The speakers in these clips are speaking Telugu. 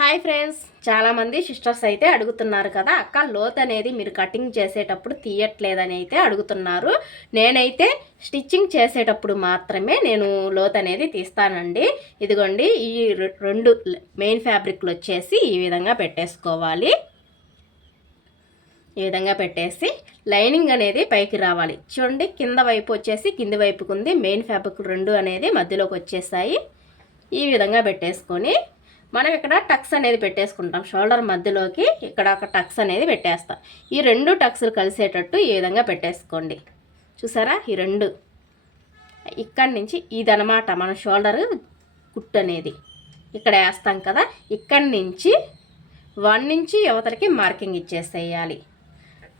Hi friends. చాలామంది సిస్టర్స్ అయితే అడుగుతున్నారు కదా అక్క లోత్ అనేది మీరు కటింగ్ చేసేటప్పుడు తీయట్లేదని అయితే అడుగుతున్నారు. నేనైతే స్టిచ్చింగ్ చేసేటప్పుడు మాత్రమే నేను లోత్ అనేది తీస్తానండి. ఇదిగోండి ఈ రెండు మెయిన్ ఫ్యాబ్రిక్లు వచ్చేసి ఈ విధంగా పెట్టేసుకోవాలి. ఈ విధంగా పెట్టేసి లైనింగ్ అనేది పైకి రావాలి. చూడండి కింద వైపు వచ్చేసి కింది వైపుకు ఉంది మెయిన్ ఫ్యాబ్రిక్ రెండు అనేది మధ్యలోకి వచ్చేసాయి. ఈ విధంగా పెట్టేసుకొని మనం ఇక్కడ టక్స్ అనేది పెట్టేసుకుంటాం. షోల్డర్ మధ్యలోకి ఇక్కడ ఒక టక్స్ అనేది పెట్టేస్తాం. ఈ రెండు టక్స్లు కలిసేటట్టు ఈ విధంగా పెట్టేసుకోండి. చూసారా? ఈ రెండు. ఇక్కడి నుంచి ఇదనమాట మన షోల్డర్ కుట్టు అనేది. ఇక్కడ వేస్తాం కదా? ఇక్కడి నుంచి వన్ నుంచి యువతలకి మార్కింగ్ ఇచ్చేసేయాలి.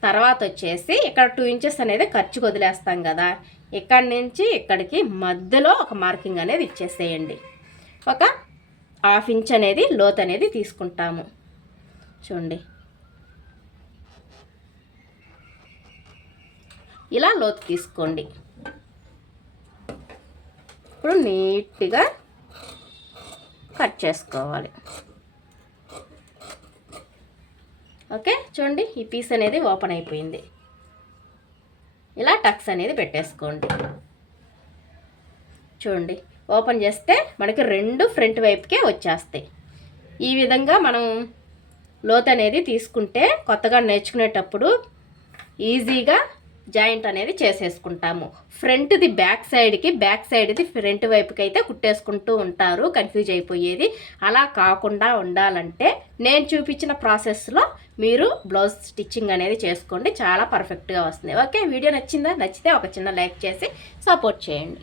తర్వాత వచ్చేసి ఇక్కడ టూ ఇంచెస్ అనేది ఖర్చుకు వదిలేస్తాం కదా? ఇక్కడి నుంచి ఇక్కడికి మధ్యలో ఒక మార్కింగ్ అనేది ఇచ్చేసేయండి. ఒక హాఫ్ ఇంచ్ అనేది లోత్ అనేది తీసుకుంటాము. చూడండి. ఇలా లోతు తీసుకోండి. ఇప్పుడు నీట్గా కట్ చేసుకోవాలి. ఓకే? చూడండి ఈ పీస్ అనేది ఓపెన్ అయిపోయింది. ఇలా టక్స్ అనేది పెట్టేసుకోండి. చూడండి. ఓపెన్ చేస్తే మనకి రెండు ఫ్రంట్ వైపుకే వచ్చేస్తాయి. ఈ విధంగా మనం లోత్ అనేది తీసుకుంటే కొత్తగా నేర్చుకునేటప్పుడు ఈజీగా జాయింట్ అనేది చేసేసుకుంటాము. ఫ్రంట్ది బ్యాక్ సైడ్కి బ్యాక్ సైడ్ది ఫ్రంట్ వైపుకి అయితే కుట్టేసుకుంటూ ఉంటారు కన్ఫ్యూజ్ అయిపోయేది. అలా కాకుండా ఉండాలంటే నేను చూపించిన ప్రాసెస్లో మీరు బ్లౌజ్ స్టిచ్చింగ్ అనేది చేసుకోండి చాలా పర్ఫెక్ట్గా వస్తుంది. ఓకే వీడియో నచ్చిందా? నచ్చితే ఒక చిన్న లైక్ చేసి సపోర్ట్ చేయండి.